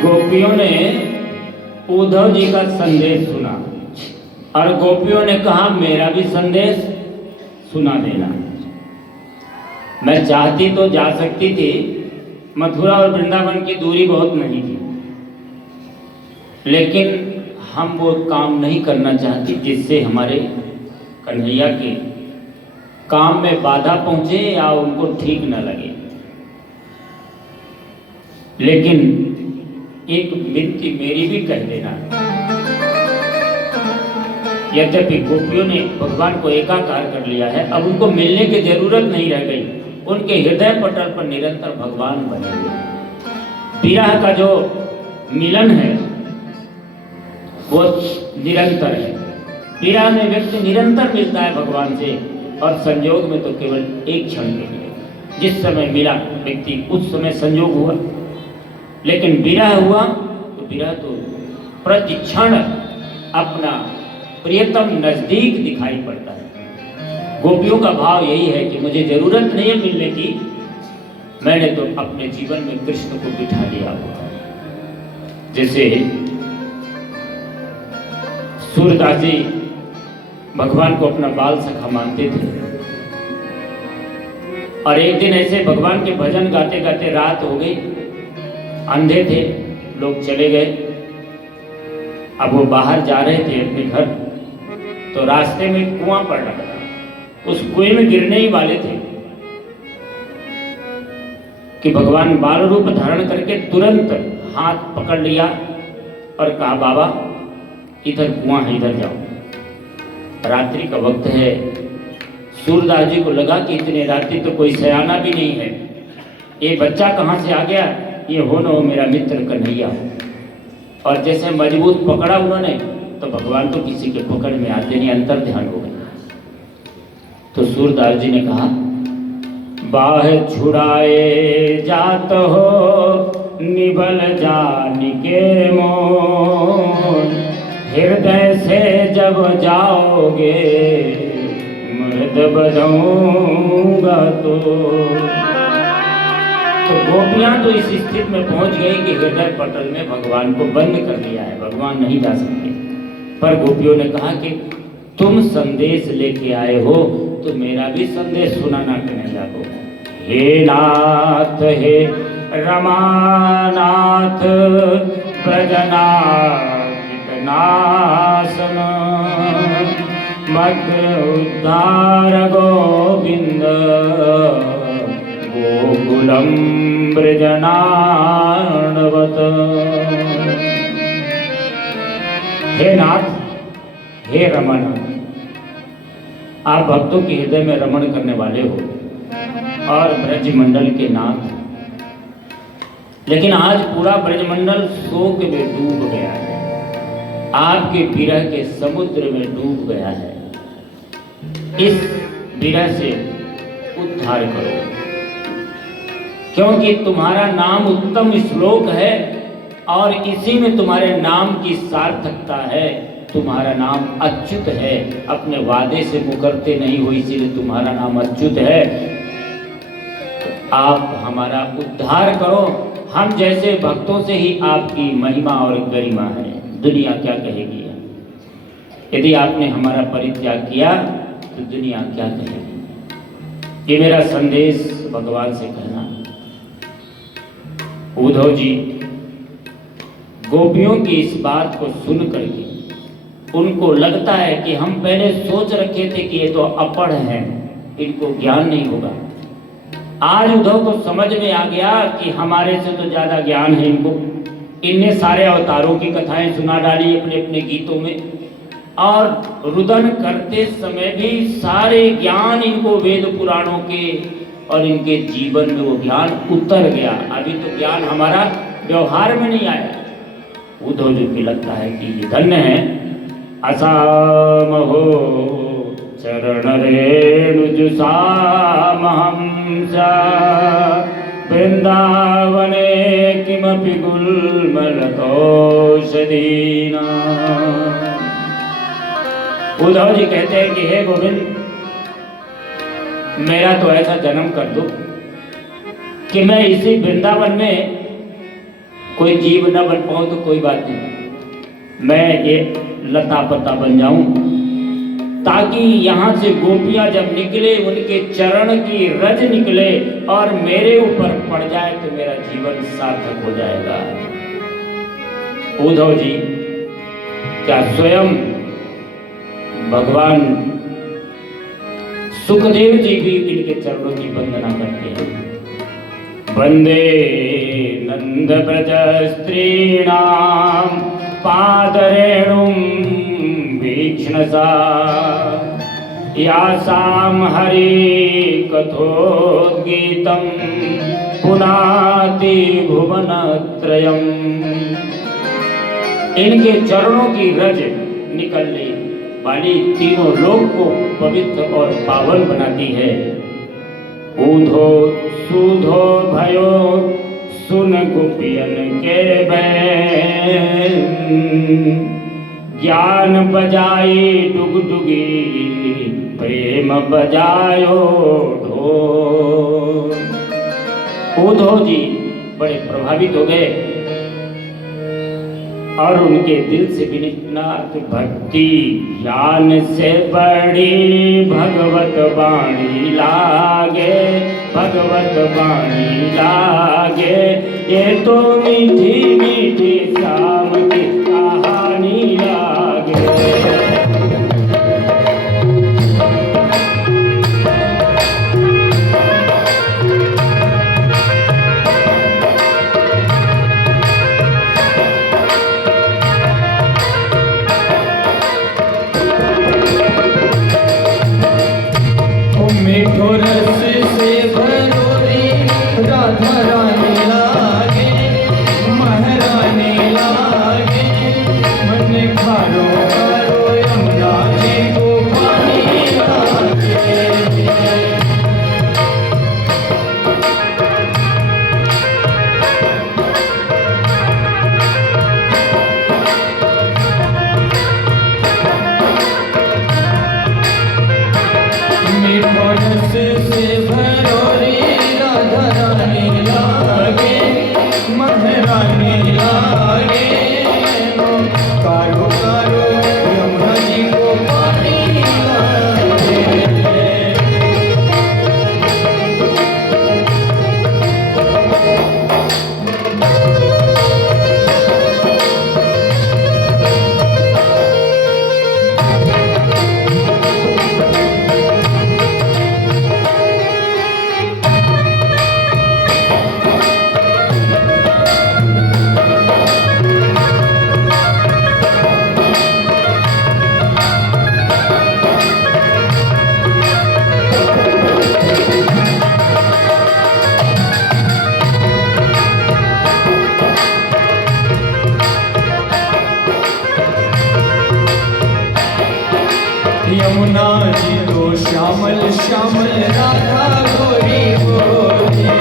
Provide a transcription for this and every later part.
गोपियों ने उद्धव जी का संदेश सुना और गोपियों ने कहा मेरा भी संदेश सुना देना। मैं चाहती तो जा सकती थी, मथुरा और वृंदावन की दूरी बहुत नहीं थी, लेकिन हम वो काम नहीं करना चाहती जिससे हमारे कन्हैया के काम में बाधा पहुंचे या उनको ठीक न लगे। लेकिन एक विनती मेरी भी कह देना। यद्यपि गोपियों ने भगवान को एकाकार कर लिया है, अब उनको मिलने की जरूरत नहीं रह गई, उनके हृदय पटल पर निरंतर भगवान बने हुए। विरह का जो मिलन है वो निरंतर है। विरह में व्यक्ति निरंतर मिलता है भगवान से, और संयोग में तो केवल एक क्षण के लिए, जिस समय मिला व्यक्ति उस समय संयोग हुआ, लेकिन विरह हुआ तो विरह तो प्रतिक्षण अपना प्रियतम नजदीक दिखाई पड़ता है। गोपियों का भाव यही है कि मुझे जरूरत नहीं है मिलने की, मैंने तो अपने जीवन में कृष्ण को बिठा लिया हुआ। जैसे सूरदास जी भगवान को अपना बाल सखा मानते थे, और एक दिन ऐसे भगवान के भजन गाते गाते रात हो गई, अंधे थे, लोग चले गए। अब वो बाहर जा रहे थे अपने घर, तो रास्ते में कुआं पड़ रहा था, उस कुएं में गिरने ही वाले थे कि भगवान बाल रूप धारण करके तुरंत हाथ पकड़ लिया और कहा बाबा इधर कुआं है, इधर जाओ। रात्रि का वक्त है। सूरदास जी को लगा कि इतने रात्रि तो कोई सयाना भी नहीं है, ये बच्चा कहाँ से आ गया, ये हो न हो मेरा मित्र कन्हैया हो। और जैसे मजबूत पकड़ा उन्होंने, तो भगवान तो किसी के पकड़ में आते नहीं, अंतर ध्यान हो गया। तो सूरदास जी ने कहा बाह छुड़ाए जात हो निबल जान के मोन, हृदय से जब जाओगे मर्द बजाऊंगा तो गोपियां तो इस स्थिति में पहुंच गई कि हृदय पटल में भगवान को बंद कर दिया है, भगवान नहीं जा सकते। पर गोपियों ने कहा कि तुम संदेश लेके आए हो तो मेरा भी संदेश सुनाना कन्हैया को। हे नाथ हे रमानाथ ब्रजनाथ नासन, मग्न उद्धार गोविंद गोकुलम ब्रजनाणवत। हे नाथ हे रमन, आप भक्तों के हृदय में रमण करने वाले हो और ब्रजमंडल के नाथ। लेकिन आज पूरा ब्रजमंडल शोक में डूब गया है, आपके विरह के समुद्र में डूब गया है। इस विरह से उद्धार करो, क्योंकि तुम्हारा नाम उत्तम श्लोक है और इसी में तुम्हारे नाम की सार्थकता है। तुम्हारा नाम अच्युत है, अपने वादे से मुकरते नहीं हो, इसीलिए तुम्हारा नाम अच्युत है। तो आप हमारा उद्धार करो, हम जैसे भक्तों से ही आपकी महिमा और गरिमा है, दुनिया क्या कहेगी। यदि आपने हमारा परित्याग किया तो दुनिया क्या कहेगी। ये मेरा संदेश भगवान से कहना। उद्धव जी गोपियों की इस बात को सुन करके उनको लगता है कि हम पहले सोच रखे थे कि ये तो अपढ़ हैं, इनको ज्ञान नहीं होगा। आज उद्धव को समझ में आ गया कि हमारे से तो ज्यादा ज्ञान है इनको। इनने सारे अवतारों की कथाएं सुना डाली अपने अपने गीतों में, और रुदन करते समय भी सारे ज्ञान इनको वेद पुराणों के और इनके जीवन में वो ज्ञान उतर गया। अभी तो ज्ञान हमारा व्यवहार में नहीं आया। उद्धव जी को लगता है कि ये धन्य है। असाम हो चरण रेणुजुषामहंस वृंदावने किमपि गुल्मलतौषधीना। उद्धव जी कहते हैं कि हे गोविंद, मेरा तो ऐसा जन्म कर दो कि मैं इसी वृंदावन में कोई जीव न बन पाऊं तो कोई बात नहीं, मैं ये लता पत्ता बन जाऊं, ताकि यहाँ से गोपियां जब निकले उनके चरण की रज निकले और मेरे ऊपर पड़ जाए तो मेरा जीवन सार्थक हो जाएगा। उद्धव जी क्या स्वयं भगवान सुखदेव जी भी इनके चरणों की वंदना करते हैं। वंदे नंद ब्रज स्त्रीणाम पादरेणुम वीक्ष्णसा यासाम हरि कथोद्गीतम पुनाति भुवनत्रयम्। इनके चरणों की रज निकलने वाली तीनों लोक को पवित्र और पावन बनाती है। ऊधो सूधो भयो सुन गोपियन के बैन, ज्ञान बजाई डुगडुगी प्रेम बजायो ढोल। ऊधो जी बड़े प्रभावित हो गए और उनके दिल से विनिनाद भक्ति ज्ञान से बड़ी भगवत वाणी लागे, भगवत वाणी लागे। ये तो मीठी मीठी शाम की कहानी लागे। मीठो रस से भरोरी राधा रानी लागे, महारानी लागे। मन खारो खारो यमुना जी को पानी लागे। मीठो रस से भरोरी राधा रानी लागे, महारानी लागे। कारो कारो यमुना जी को पानी लागे। यमुना जी तो श्यामल श्यामल राधा गोरी बोले।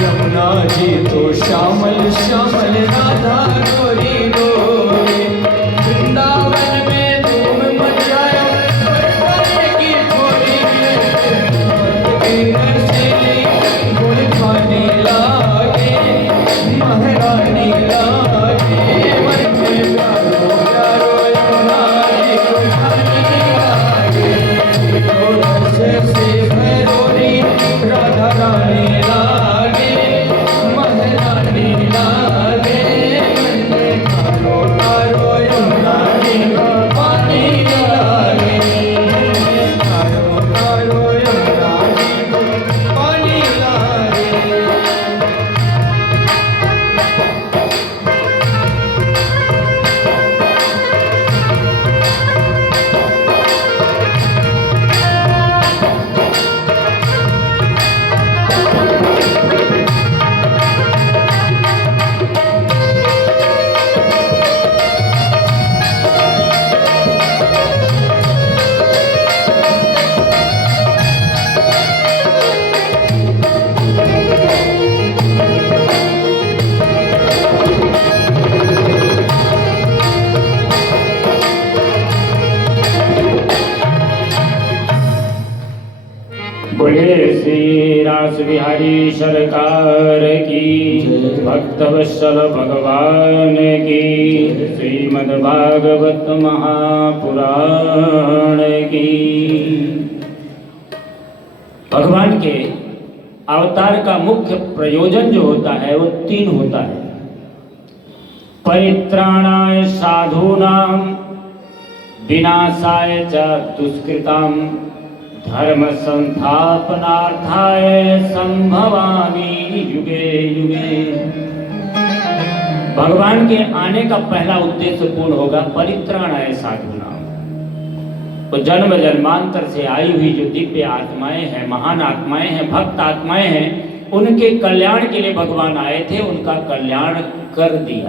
यमुना जी तो श्यामल श्यामल राधा गोरी बोले। वृंदावन में धूम मचाया बरसाने की थोड़ी गुड़ खाने लागे, महारानी लागे। मन में प्यारो प्यारो यमुना जी को खाने लागे। मीठो रस से भरोरी राधा रानी लागे, महारानी लागे। मन में खारो खारो यमुना जी को पानी लागे। खारो खारो यमुना जी को पानी लागे। बोले श्री रास बिहारी सरकार की, भक्तवत्सल भगवान की, श्रीमद् भागवत महापुराण की। भगवान के अवतार का मुख्य प्रयोजन जो होता है वो 3 होता है। परित्राणाय साधूनां, विनाशाय च दुष्कृतां, धर्म संस्थापनार्थाय संभवामि युगे युगे। भगवान के आने का पहला उद्देश्य पूर्ण होगा परित्राणाय साधूनां। तो जन्म जन्मांतर से आई हुई जो दिव्य आत्माएं हैं, महान आत्माएं हैं, भक्त आत्माएं हैं, उनके कल्याण के लिए भगवान आए थे, उनका कल्याण कर दिया।